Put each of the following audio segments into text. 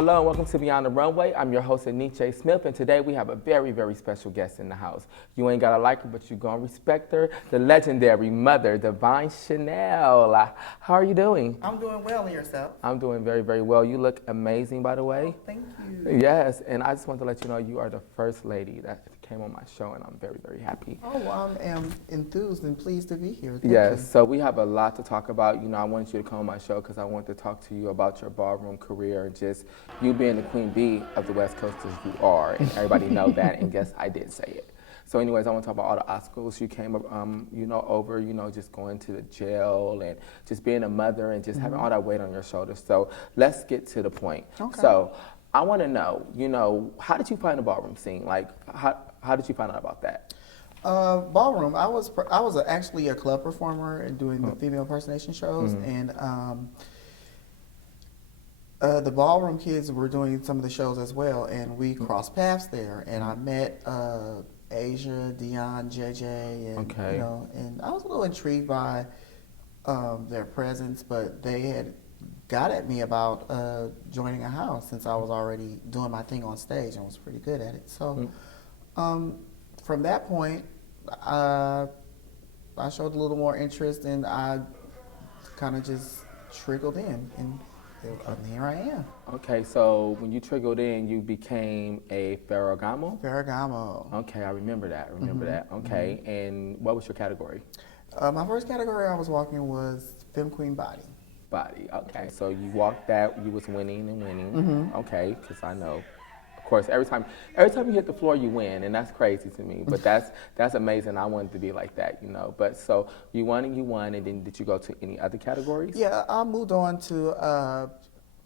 Hello and welcome to Beyond the Runway. I'm your host, Enyce Smith, and today we have a very, very special guest in the house. You ain't gotta like her, but you gonna respect her, the legendary Mother Devine Chanel. How are you doing? I'm doing well, and yourself? I'm doing very, very well. You look amazing, by the way. Oh, thank you. Yes, and I just want to let you know you are the first lady that came on my show, and I'm very, very happy. Oh, well, I am enthused and pleased to be here. Thank Yes, you. so we have a lot to talk about. You know, I wanted you to come on my show because I want to talk to you about your ballroom career and just you being the queen bee of the West Coast as you are, and everybody know that, and guess I did say it. So anyways, I want to talk about all the obstacles you came, over, just going to the jail and just being a mother and just having all that weight on your shoulders. So let's get to the point. Okay. So I want to know, how did you find the ballroom scene? Like, how did you find out about that? Ballroom. I was actually a club performer and doing the female impersonation shows, and the ballroom kids were doing some of the shows as well, and we crossed paths there, and I met Asia, Dion, JJ, and and I was a little intrigued by their presence, but they had got at me about joining a house since I was already doing my thing on stage and was pretty good at it. So from that point, I showed a little more interest, and I kind of just trickled in, and here I am. Okay, so when you trickled in, you became a Ferragamo? Ferragamo. Okay, I remember that. Okay, and what was your category? My first category I was walking was Femme Queen Body. Body, okay. So you walked that, you was winning and winning. Okay, because I know. Of course, every time you hit the floor, you win, and that's crazy to me. But that's amazing. I wanted to be like that, But so you won, and then did you go to any other categories? Yeah, I moved on to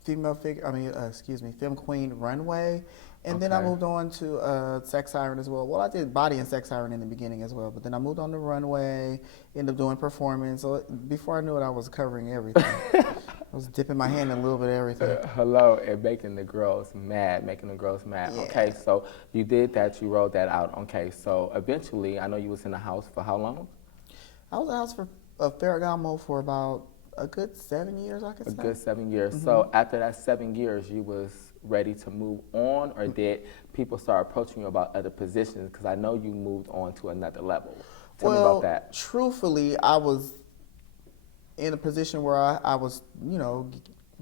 Femme Queen Runway, and then I moved on to Sex Siren as well. Well, I did Body and Sex Siren in the beginning as well, but then I moved on to Runway, ended up doing performance. So before I knew it, I was covering everything. I was dipping my hand in a little bit of everything. Hello, and making the girls mad. Yeah. Okay, so you did that, you rolled that out. Okay, so eventually, I know you was in the house for how long? I was in the house for Ferragamo for about a good 7 years, I could say. A good 7 years. So after that 7 years, you was ready to move on, or did people start approaching you about other positions? Because I know you moved on to another level. Tell me about that. Truthfully, I was in a position where I was,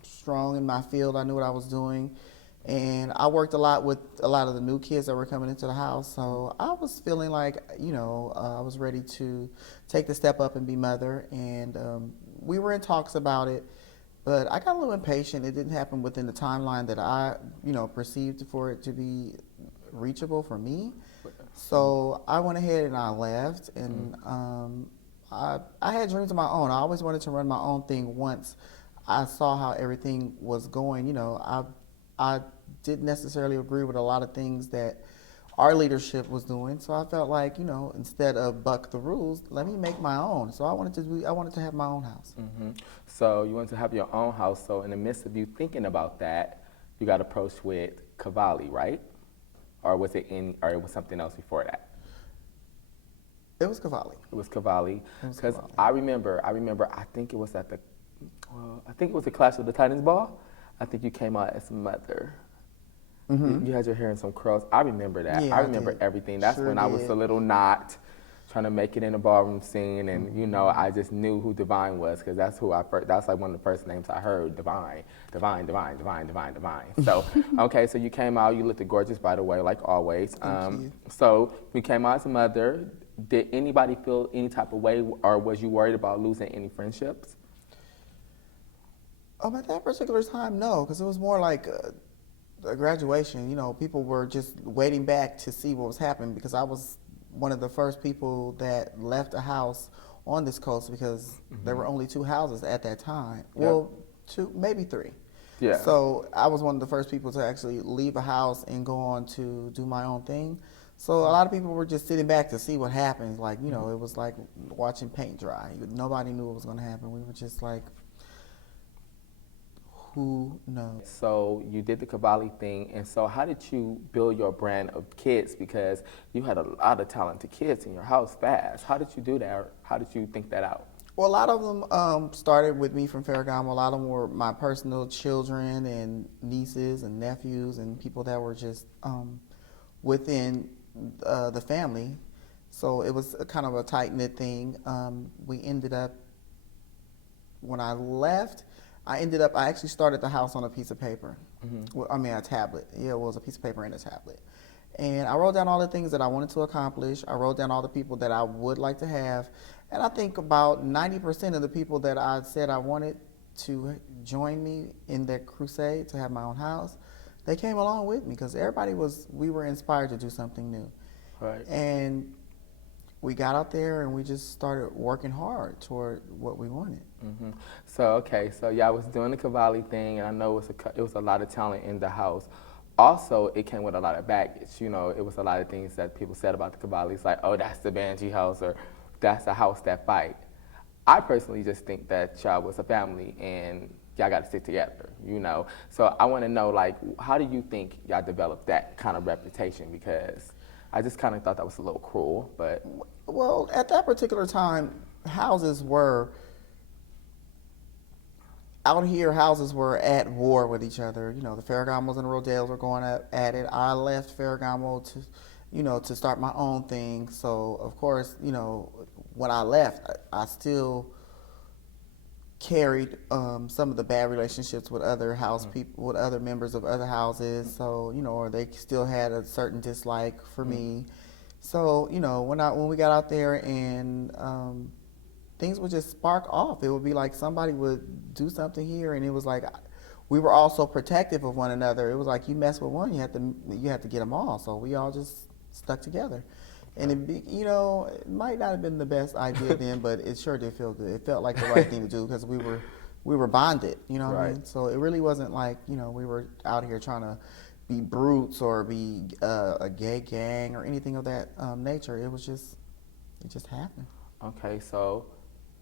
strong in my field. I knew what I was doing. And I worked a lot with a lot of the new kids that were coming into the house. So I was feeling like, I was ready to take the step up and be mother. And we were in talks about it. But I got a little impatient. It didn't happen within the timeline that I, perceived for it to be reachable for me. So I went ahead and I left. And I had dreams of my own. I always wanted to run my own thing once I saw how everything was going. I didn't necessarily agree with a lot of things that our leadership was doing. So I felt like, instead of buck the rules, let me make my own. So I wanted to have my own house. So you wanted to have your own house. So in the midst of you thinking about that, you got approached with Cavalli, right? Or was it something else before that? It was Cavalli. It was Cavalli. Because I remember, I think it was at the Clash of the Titans ball. I think you came out as Mother. You had your hair in some curls. I remember that. Yeah, I remember everything. That's when I was a little knot, trying to make it in the ballroom scene, and I just knew who Devine was, because that's like one of the first names I heard, Devine. So, okay, so you came out, you looked gorgeous, by the way, like always. Thank you. So you came out as a mother. Did anybody feel any type of way, or was you worried about losing any friendships? At that particular time, no, because it was more like a graduation. People were just waiting back to see what was happening, because I was one of the first people that left a house on this coast, because there were only 2 houses at that time. Yep. Well, 2, maybe 3. Yeah. So I was one of the first people to actually leave a house and go on to do my own thing. So a lot of people were just sitting back to see what happens. Like, it was like watching paint dry. Nobody knew what was going to happen. We were just like, who knows? So you did the Cavalli thing, and so how did you build your brand of kids? Because you had a lot of talented kids in your house fast. How did you do that? Or how did you think that out? Well, a lot of them started with me from Ferragamo. A lot of them were my personal children and nieces and nephews and people that were just within the family. So it was a kind of a tight knit thing. We ended up, when I left, I actually started the house on a piece of paper. Well, I mean, a tablet. Yeah, it was a piece of paper and a tablet. And I wrote down all the things that I wanted to accomplish. I wrote down all the people that I would like to have. And I think about 90% of the people that I said I wanted to join me in that crusade to have my own house, they came along with me because we were inspired to do something new. Right. And we got out there and we just started working hard toward what we wanted. So y'all was doing the Cavalli thing, and I know it was a lot of talent in the house. Also, it came with a lot of baggage. You know, it was a lot of things that people said about the Cavalli. It's like, oh, that's the Banshee house, or that's the house that fight. I personally just think that y'all was a family, and y'all got to stick together, you know. So I want to know, like, how do you think y'all developed that kind of reputation? Because I just kind of thought that was a little cruel, but. Well, at that particular time, houses were at war with each other. You know, the Ferragamos and the Rodales were going at it. I left Ferragamo to start my own thing. So, of course, you know, when I left, I still carried some of the bad relationships with other house people, with other members of other houses. So, you know, or they still had a certain dislike for me. So, you know, when we got out there and things would just spark off. It would be like somebody would do something here, and it was like we were all so protective of one another. It was like you mess with one, you had to get them all. So we all just stuck together, and it might not have been the best idea then, but it sure did feel good. It felt like the right thing to do because we were bonded. You know what I mean? So it really wasn't like we were out here trying to be brutes or be a gay gang or anything of that nature. It just happened. Okay, so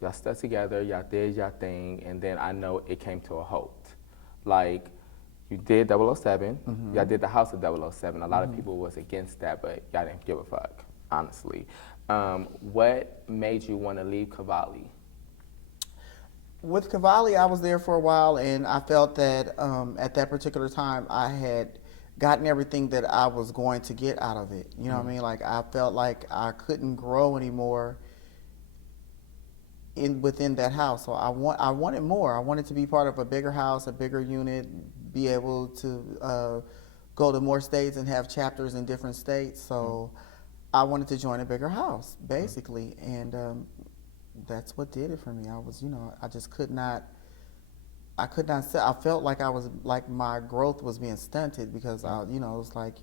y'all stuck together, y'all did y'all thing, and then I know it came to a halt. Like, you did 007, y'all did the House of 007. A lot of people was against that, but y'all didn't give a fuck, honestly. What made you want to leave Cavalli? With Cavalli, I was there for a while, and I felt that at that particular time, I had gotten everything that I was going to get out of it. You know what I mean? Like, I felt like I couldn't grow anymore within that house. So I wanted more. I wanted to be part of a bigger house, a bigger unit, be able to go to more states and have chapters in different states. So I wanted to join a bigger house, basically, and that's what did it for me. I just could not. I felt like my growth was being stunted because it was like,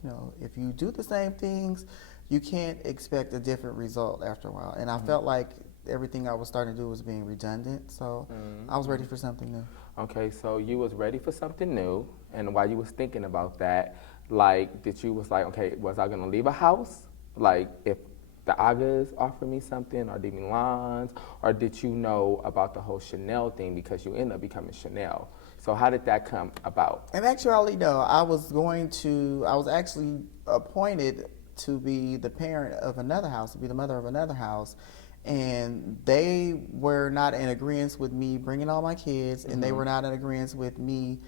if you do the same things, you can't expect a different result after a while. And I felt like everything I was starting to do was being redundant, so I was ready for something new. Okay, so you was ready for something new, and while you was thinking about that, like, okay, was I gonna leave a house? Like, if the Agas offered me something, or the Milans, or did you know about the whole Chanel thing because you ended up becoming Chanel? So how did that come about? In actuality, no, I was actually appointed to be the parent of another house, to be the mother of another house. And they were not in agreement with me bringing all my kids, and they were not in agreement with me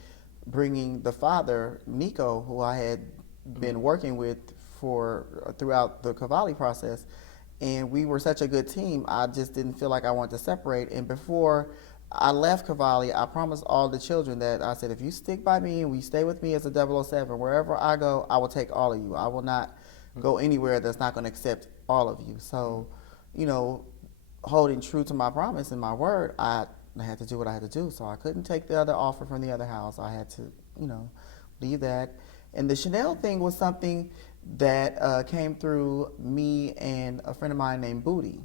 bringing the father, Nico, who I had been working with throughout the Cavalli process. And we were such a good team, I just didn't feel like I wanted to separate. And before I left Cavalli, I promised all the children that I said, if you stick by me and we stay with me as a 007, wherever I go, I will take all of you. I will not go anywhere that's not going to accept all of you. So, holding true to my promise and my word, I had to do what I had to do. So I couldn't take the other offer from the other house. I had to, leave that. And the Chanel thing was something that came through me and a friend of mine named Booty.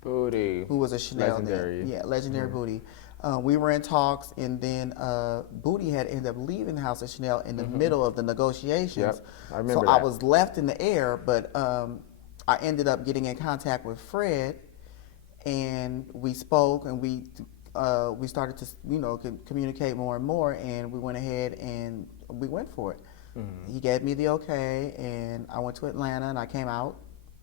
Booty. Who was a Chanel. Legendary. Yeah, legendary Booty. We were in talks, and then Booty had ended up leaving the house of Chanel in the middle of the negotiations. Yep, I remember So that. I was left in the air, but I ended up getting in contact with Fred, and we spoke, and we started to communicate more and more, and we went ahead and we went for it. He gave me the okay, and I went to Atlanta, and I came out,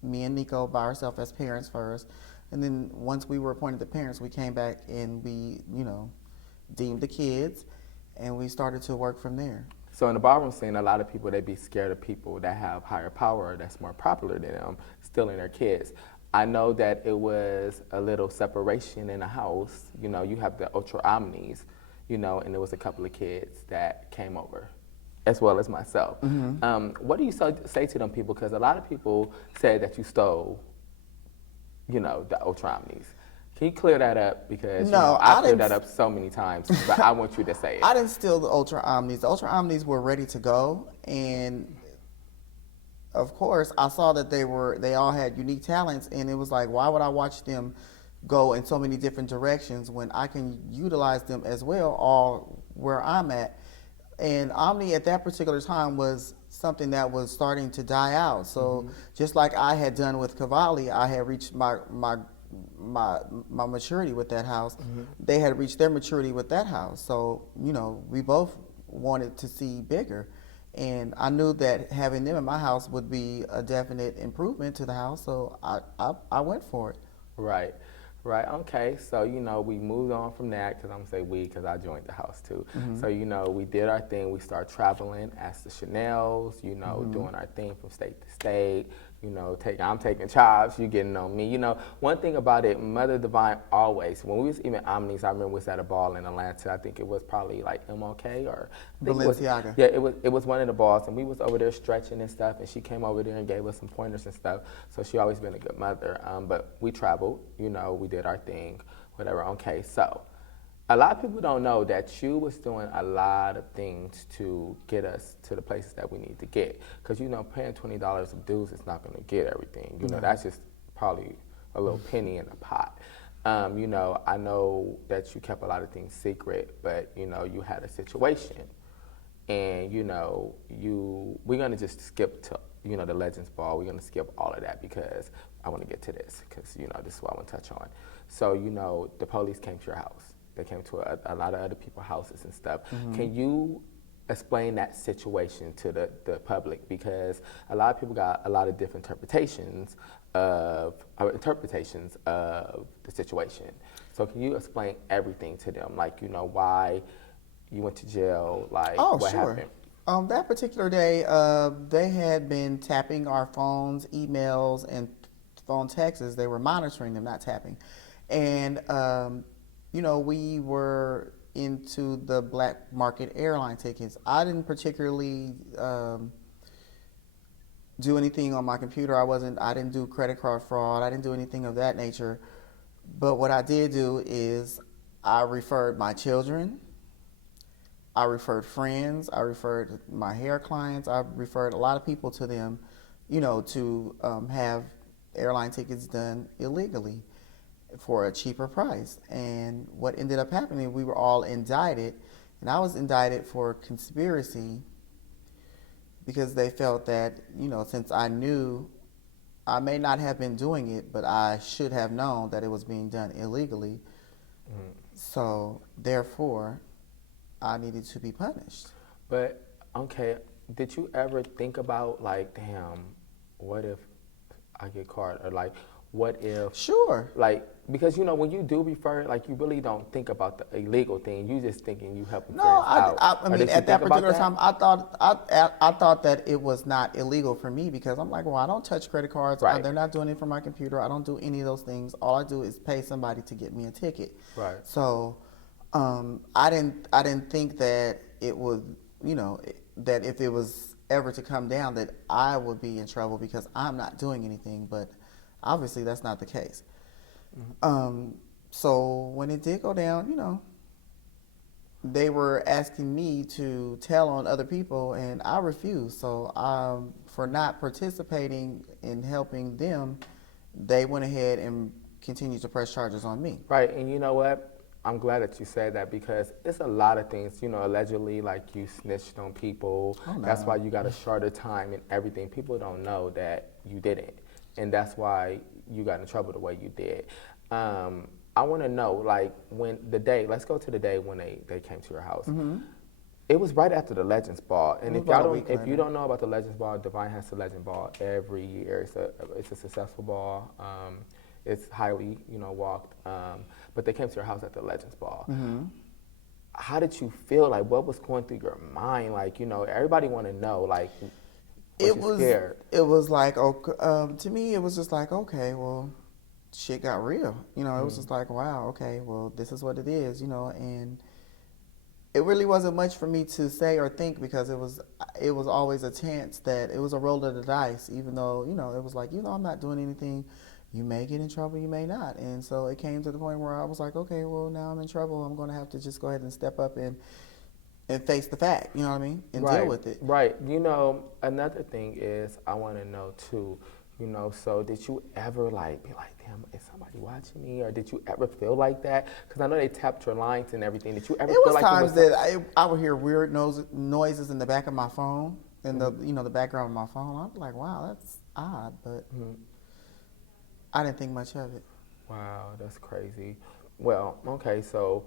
me and Nico by ourselves as parents first. And then once we were appointed the parents, we came back and we, deemed the kids, and we started to work from there. So in the ballroom scene, a lot of people, they be scared of people that have higher power, that's more popular than them, stealing their kids. I know that it was a little separation in the house. You have the ultra omnis, and there was a couple of kids that came over, as well as myself. What do you say to them people? Because a lot of people say that you stole, the ultra omnis. Can you clear that up? Because No, I cleared that up so many times, but I want you to say it. I didn't steal the Ultra Omnis. The Ultra Omnis were ready to go, and of course, I saw that they all had unique talents, and it was like, why would I watch them go in so many different directions when I can utilize them as well, all where I'm at? And Omni at that particular time was something that was starting to die out. So just like I had done with Cavalli, I had reached my maturity with that house. They had reached their maturity with that house. So, we both wanted to see bigger. And I knew that having them in my house would be a definite improvement to the house. So I went for it. Right. Okay. So, we moved on from that, because I'm going to say we, because I joined the house too. So, we did our thing. We started traveling as the Chanels, doing our thing from state to state. I'm taking jobs, you getting on me. One thing about it, Mother Devine always, when we was even Omnis, I remember we was at a ball in Atlanta. I think it was probably like MLK or Balenciaga. It was one of the balls, and we was over there stretching and stuff, and she came over there and gave us some pointers and stuff. So she always been a good mother. But we traveled, we did our thing, whatever. Okay, so a lot of people don't know that you was doing a lot of things to get us to the places that we need to get. Because, paying $20 of dues is not going to get everything. That's just probably a little penny in the pot. I know that you kept a lot of things secret, but, you had a situation. And, we're going to just skip to, the Legends Ball. We're going to skip all of that because I want to get to this because, this is what I want to touch on. So, the police came to your house. They came to a lot of other people's houses and stuff. Can you explain that situation to the public? Because a lot of people got a lot of different interpretations of the situation. So can you explain everything to them? Like, why you went to jail, like what happened? That particular day, they had been tapping our phones, emails, and phone texts. They were monitoring them, not tapping. And we were into the black market airline tickets. I didn't particularly do anything on my computer. I didn't do credit card fraud. I didn't do anything of that nature. But what I did do is I referred my children. I referred friends. I referred my hair clients. I referred a lot of people to them, to have airline tickets done illegally for a cheaper price. And what ended up happening, we were all indicted, and I was indicted for conspiracy because they felt that, since I knew, I may not have been doing it, but I should have known that it was being done illegally. So therefore, I needed to be punished. But, okay, did you ever think about, like, damn, what if I get caught? Or, like, what if... Sure. Like, because, when you do refer, like, you really don't think about the illegal thing. You just thinking you helping friends out. I mean, at that particular time, I thought that it was not illegal for me because I'm like, well, I don't touch credit cards. Right. They're not doing it from my computer. I don't do any of those things. All I do is pay somebody to get me a ticket. Right. So I didn't think that it would, that if it was ever to come down that I would be in trouble because I'm not doing anything. But obviously that's not the case. So when it did go down, they were asking me to tell on other people, and I refused. So for not participating in helping them, they went ahead and continued to press charges on me. Right, and you know what? I'm glad that you said that because it's a lot of things, allegedly, like you snitched on people. Oh, no. That's why you got a shorter time and everything. People don't know that you didn't, and that's why you got in trouble the way you did. I want to know, like, let's go to the day when they came to your house. It was right after the Legends Ball, and if you don't know about the Legends Ball, Devine has the Legend Ball every year. It's a successful ball. it's highly, walked. But they came to your house at the Legends Ball. How did you feel? Like, what was going through your mind? Like, everybody want to know. Like, was you scared? It was like, to me, it was just like, okay, well, shit got real. It was just like, wow, okay, well, this is what it is, and it really wasn't much for me to say or think because it was always a chance that it was a roll of the dice, even though, it was like, I'm not doing anything. You may get in trouble, you may not. And so it came to the point where I was like, okay, well, now I'm in trouble. I'm going to have to just go ahead and step up and face the fact, you know what I mean, and deal with it. Right. Another thing is I want to know, too, so did you ever, be like, damn, is somebody watching me? Or did you ever feel like that? Because I know they tapped your lines and everything. Did you ever feel like times that I would hear weird noises in the back of my phone, in the background of my phone. I'd be like, wow, that's odd, but I didn't think much of it. Wow, that's crazy. Well, okay, so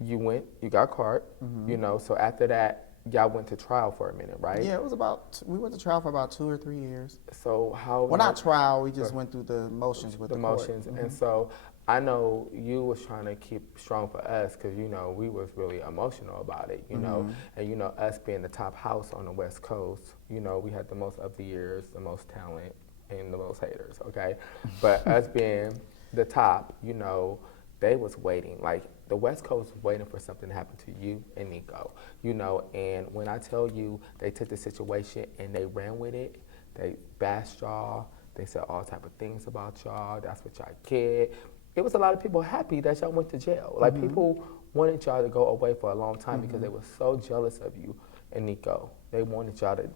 you got caught, so after that, y'all went to trial for a minute, right? Yeah, we went to trial for about 2 or 3 years. So how? Well, not trial, we just went through the motions with the motions. Court. And so I know you was trying to keep strong for us because, we was really emotional about it, and, us being the top house on the West Coast, we had the most of the years, the most talent, and the most haters, okay? But us being the top, they was waiting. Like, the West Coast was waiting for something to happen to you and Nico, and when I tell you they took the situation and they ran with it, they bashed y'all, they said all type of things about y'all, that's what y'all cared. It was a lot of people happy that y'all went to jail. Like, people wanted y'all to go away for a long time because they were so jealous of you and Nico. They wanted y'all to,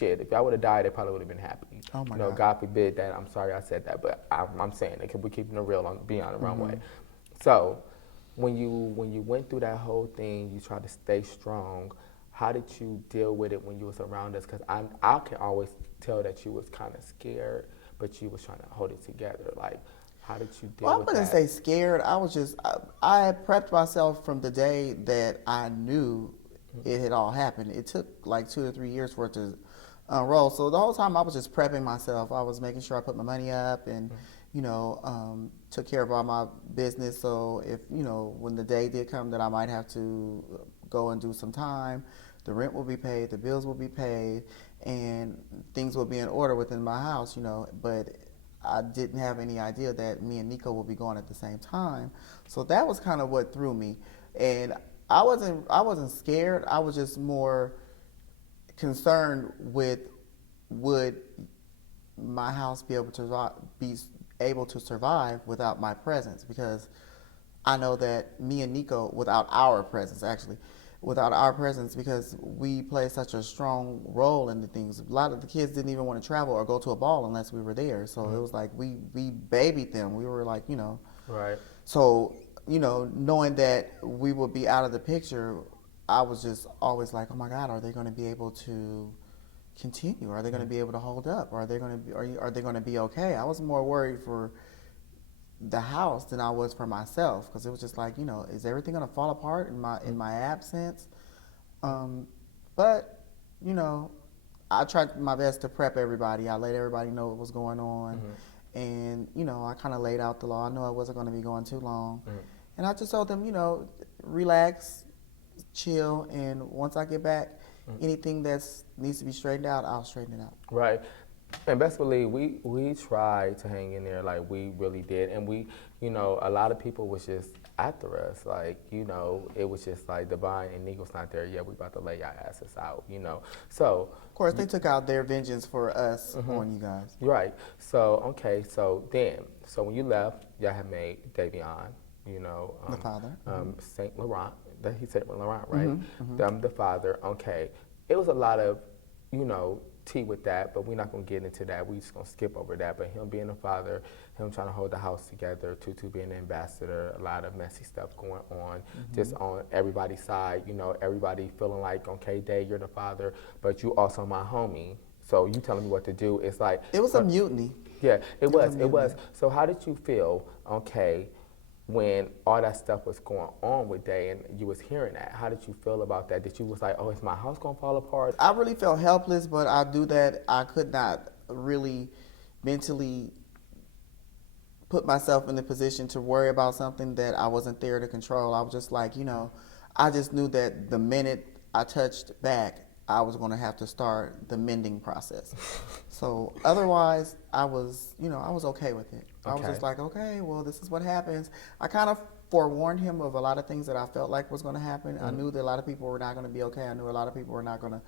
if y'all would have died, they probably would have been happy. Oh my God. God forbid that. I'm sorry I said that, but I'm saying it because we're keeping it real on being on the runway. So when you went through that whole thing, you tried to stay strong. How did you deal with it when you was around us? Because I can always tell that you was kind of scared, but you was trying to hold it together. Like, how did you deal with that? I wouldn't say scared. I was just, I had prepped myself from the day that I knew it had all happened. It took like 2 or 3 years for it to roll. So the whole time I was just prepping myself. I was making sure I put my money up and, took care of all my business. So if, when the day did come that I might have to go and do some time, the rent will be paid, the bills will be paid, and things will be in order within my house, But I didn't have any idea that me and Nico will be going at the same time. So that was kind of what threw me. And I wasn't scared. I was just more concerned with would my house be able to survive without my presence, because I know that me and Nico, without our presence, because we play such a strong role in the things. A lot of the kids didn't even want to travel or go to a ball unless we were there. So it was like we babied them. We were like, Right. So, knowing that we would be out of the picture, I was just always like, oh my God, are they going to be able to continue? Are they going to be able to hold up? Are they going to be okay? I was more worried for the house than I was for myself, because it was just like, is everything going to fall apart in my absence? But I tried my best to prep everybody. I let everybody know what was going on, and I kind of laid out the law. I knew I wasn't going to be going too long, and I just told them, relax, chill, and once I get back, anything that needs to be straightened out, I'll straighten it out. Right. And best believe, we tried to hang in there, like we really did. And we, a lot of people was just after us. Like, it was just like Devine and Nico's not there yet. We about to lay y'all asses out, So. Of course, they took out their vengeance for us on you guys. Right. So, okay. So when you left, y'all had made Davion, the father. Saint Laurent. He said Laurent, right? The father. Okay. It was a lot of, tea with that, but we're not going to get into that. We're just going to skip over that. But him being a father, him trying to hold the house together, Tutu being an ambassador, a lot of messy stuff going on, just on everybody's side. Everybody feeling like, okay, Dave, you're the father, but you also my homie. So you telling me what to do. It's like. It was a mutiny. Yeah, it was. So how did you feel, okay, when all that stuff was going on with Day and you was hearing that? How did you feel about that? Did you was like, oh, is my house gonna fall apart? I really felt helpless, but I could not really mentally put myself in the position to worry about something that I wasn't there to control. I was just like, I just knew that the minute I touched back, I was going to have to start the mending process. So otherwise, I was okay with it. I was Okay. just like, okay, well, this is what happens. I kind of forewarned him of a lot of things that I felt like was going to happen. I knew that a lot of people were not going to be okay. I knew a lot of people were not going to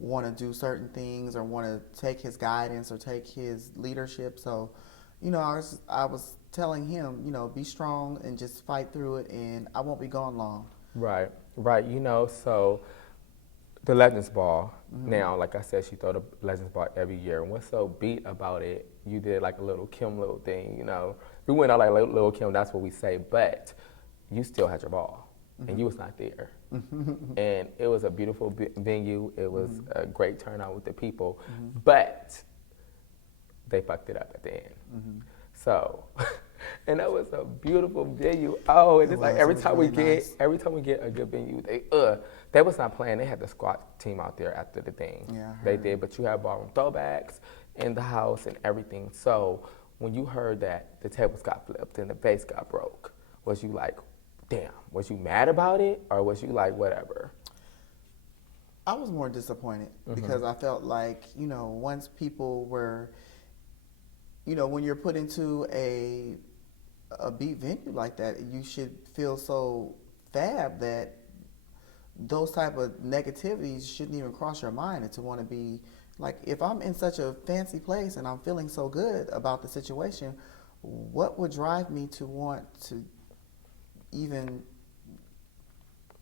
want to do certain things or want to take his guidance or take his leadership. So, I was telling him, be strong and just fight through it, and I won't be gone long. Right, right. So the Legends Ball, now, like I said, she throw the Legends Ball every year. And what's so beat about it, you did like a little Kim little thing, We went out like little Kim, that's what we say, but you still had your ball, and you was not there. And it was a beautiful venue. It was a great turnout with the people, but they fucked it up at the end. So, and that was a beautiful venue. Oh, and it's like every time we get a good venue, they was not playing. They had the squad team out there after the thing. Yeah, they did, but you had ballroom throwbacks in the house and everything. So when you heard that the tables got flipped and the vase got broke, was you like, damn? Was you mad about it, or was you like, whatever? I was more disappointed because I felt like, once people were, when you're put into a beat venue like that, you should feel so fab that those type of negativities shouldn't even cross your mind, and to want to be like, if I'm in such a fancy place and I'm feeling so good about the situation, what would drive me to want to even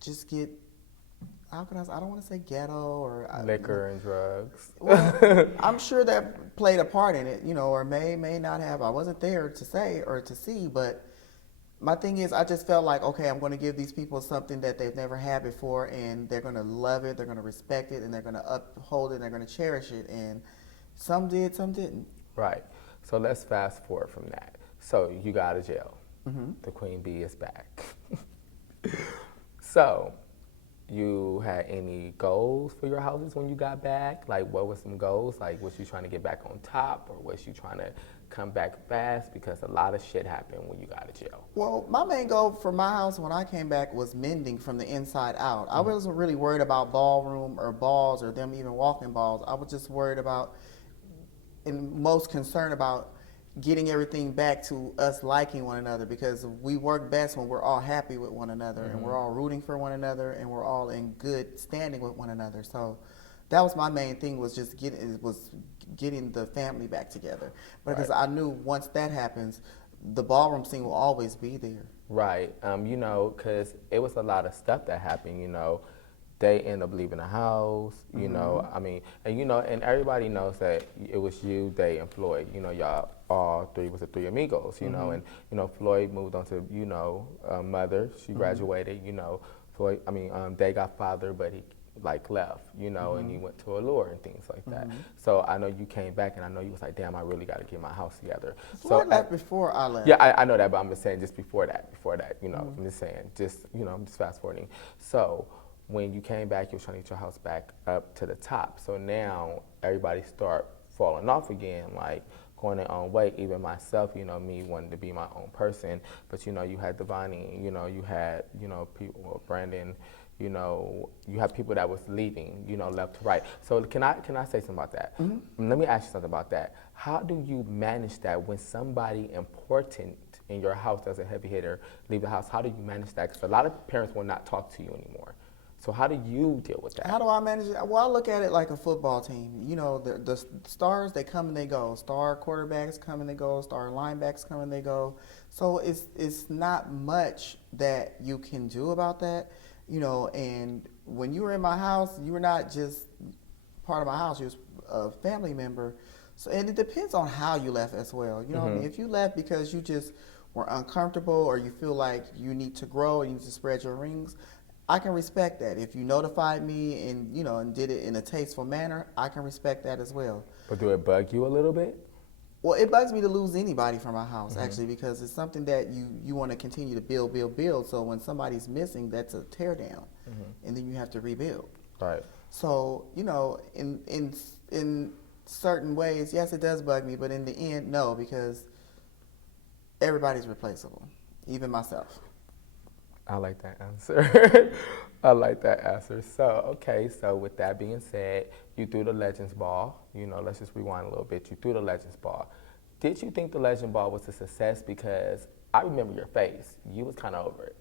just get, how can I don't want to say ghetto or Liquor and drugs. Well, I'm sure that played a part in it, or may not have. I wasn't there to say or to see, but my thing is, I just felt like, okay, I'm going to give these people something that they've never had before, and they're going to love it, they're going to respect it, and they're going to uphold it, and they're going to cherish it. And some did, some didn't. Right. So let's fast forward from that. So you got out of jail. The Queen Bee is back. So you had any goals for your houses when you got back? Like, what were some goals? Like, was you trying to get back on top, or was you trying to come back fast? Because a lot of shit happened when you got out of jail. Well, my main goal for my house when I came back was mending from the inside out. I wasn't really worried about ballroom or balls or them even walking balls. I was just worried about, and most concerned about, getting everything back to us liking one another, because we work best when we're all happy with one another and we're all rooting for one another and we're all in good standing with one another. So that was my main thing, was just getting the family back together. Because I knew once that happens, the ballroom scene will always be there. Right. Because it was a lot of stuff that happened, They end up leaving the house, and everybody knows that it was you, they, and Floyd. Y'all all three was the three amigos, and Floyd moved on to, Mother. She graduated, Floyd. They got father, but he left, and he went to Allure and things like that. So I know you came back, and I know you was like, damn, I really got to get my house together. Floyd left before I left. Yeah, I know that, but I'm just saying, just before that, I'm just saying, I'm just fast forwarding. So when you came back, you were trying to get your house back up to the top. So now everybody start falling off again, like going their own way. Even myself, me wanting to be my own person. But you had Devine, you had, people, Brandon, you had people that was leaving, left to right. So can I say something about that? Let me ask you something about that. How do you manage that when somebody important in your house as a heavy hitter leave the house? How do you manage that? Because a lot of parents will not talk to you anymore. So how do you deal with that? How do I manage it? Well, I look at it like a football team. The stars, they come and they go. Star quarterbacks come and they go. Star linebacks come and they go. So it's not much that you can do about that. And when you were in my house, you were not just part of my house. You was a family member. So, and it depends on how you left as well. What I mean? If you left because you just were uncomfortable, or you feel like you need to grow and you need to spread your wings, I can respect that. If you notified me and and did it in a tasteful manner, I can respect that as well. But do it bug you a little bit? Well, it bugs me to lose anybody from my house, actually, because it's something that you want to continue to build. So when somebody's missing, that's a tear down, and then you have to rebuild. Right. So in certain ways, yes, it does bug me, but in the end, no, because Everybody's replaceable, even myself. I like that answer. I like that answer. So, okay, so with that being said, you threw the Legends Ball. You know, let's just rewind a little bit. You threw the Legends Ball. Did you think the Legend Ball was a success? Because I remember your face. You was kind of over it.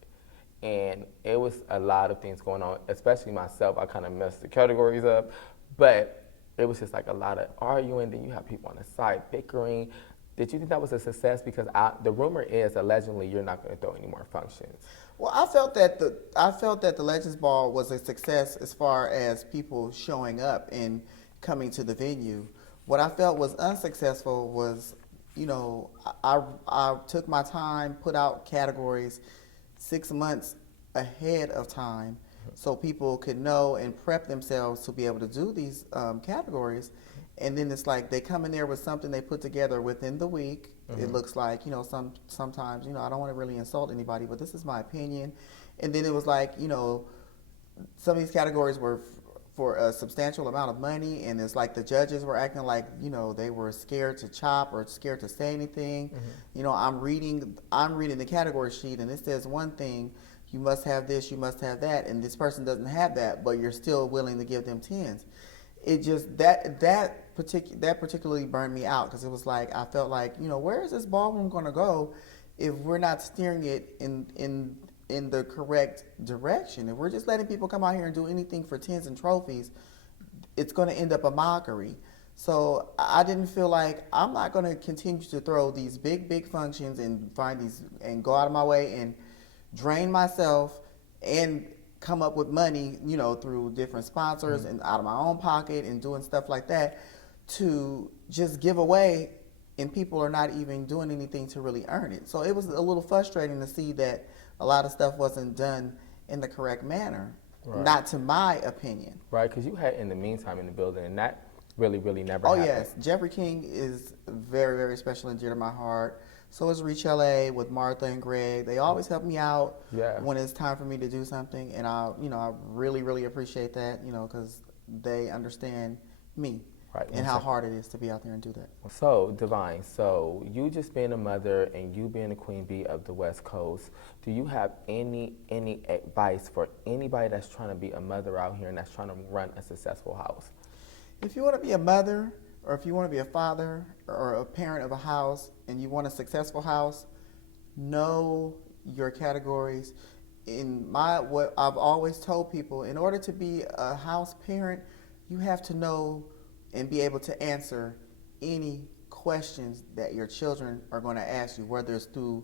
And it was a lot of things going on, especially myself. I kind of messed the categories up. But it was just like a lot of arguing. Then you have people on the side bickering. Did you think that was a success? Because the rumor is allegedly you're not going to throw any more functions. Well, I felt that the Legends Ball was a success as far as people showing up and coming to the venue. What I felt was unsuccessful was, you know, I took my time, put out categories 6 months ahead of time, so people could know and prep themselves to be able to do these categories. And then it's like they come in there with something they put together within the week. It looks like, you know, sometimes, you know, I don't want to really insult anybody, but this is my opinion. And then it was like, you know, some of these categories were for a substantial amount of money, and it's like the judges were acting like, you know, they were scared to chop or scared to say anything. You know, I'm reading the category sheet, and it says one thing: you must have this, you must have that, and this person doesn't have that, but you're still willing to give them 10s. It just that particularly burned me out, because it was like I felt like, you know, where is this ballroom going to go if we're not steering it in the correct direction? If we're just letting people come out here and do anything for 10s and trophies, it's going to end up a mockery. So I didn't feel like I'm not going to continue to throw these big functions and find these and go out of my way and drain myself and come up with money, you know, through different sponsors and out of my own pocket and doing stuff like that to just give away, and people are not even doing anything to really earn it. So it was a little frustrating to see that a lot of stuff wasn't done in the correct manner, not to my opinion. Right, because you had In the Meantime in the building, and that really never happened. Oh, yes. Jeffrey King is very, very special and dear to my heart. So is Reach LA with Martha and Greg. They always help me out when it's time for me to do something, and I really appreciate that, you know, because they understand me and how hard it is to be out there and do that. So, Devine, so you just being a mother and you being the Queen Bee of the West Coast, do you have any advice for anybody that's trying to be a mother out here and that's trying to run a successful house? If you want to be a mother, or if you want to be a father or a parent of a house and you want a successful house, know your categories. What I've always told people, in order to be a house parent, you have to know and be able to answer any questions that your children are going to ask you, whether it's through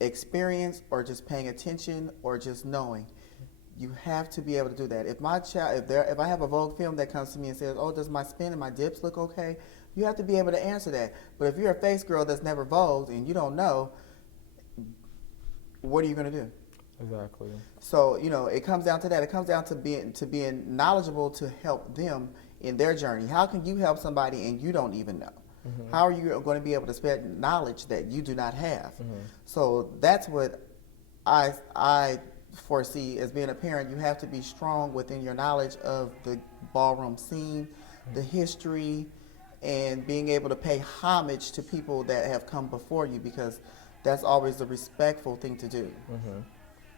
experience or just paying attention or just knowing. You have to be able to do that. If my child, if I have a Vogue film that comes to me and says, "Oh, does my spin and my dips look okay?" You have to be able to answer that. But if you're a face girl that's never Vogued and you don't know, what are you going to do? Exactly. So, you know, it comes down to that. It comes down to being knowledgeable to help them in their journey. How can you help somebody and you don't even know? How are you going to be able to spread knowledge that you do not have? So that's what I foresee as being a parent. You have to be strong within your knowledge of the ballroom scene, the history, and being able to pay homage to people that have come before you, because that's always the respectful thing to do.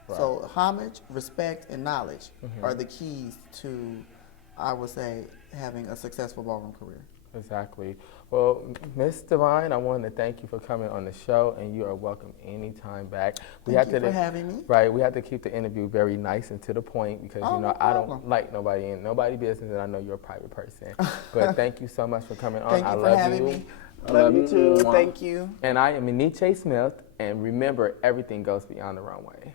So homage, respect, and knowledge are the keys to, I would say, having a successful ballroom career. Exactly. Well, Miss Devine, I wanted to thank you for coming on the show, and you are welcome anytime back. Thank you for having me. Right, we have to keep the interview very nice and to the point, because you know I don't like nobody in nobody's business, and I know you're a private person. But thank you so much for coming on. Thank you for having me. I love you too. Thank you. And I am Enyce Smith, and remember, everything goes beyond the runway.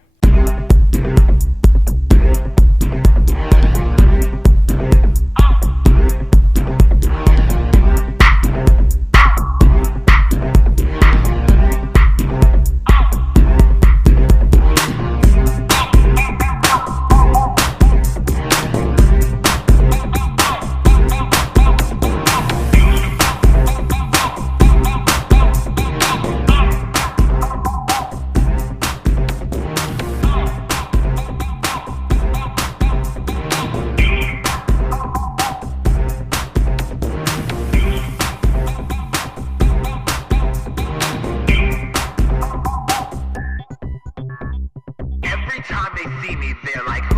they see me, they're like,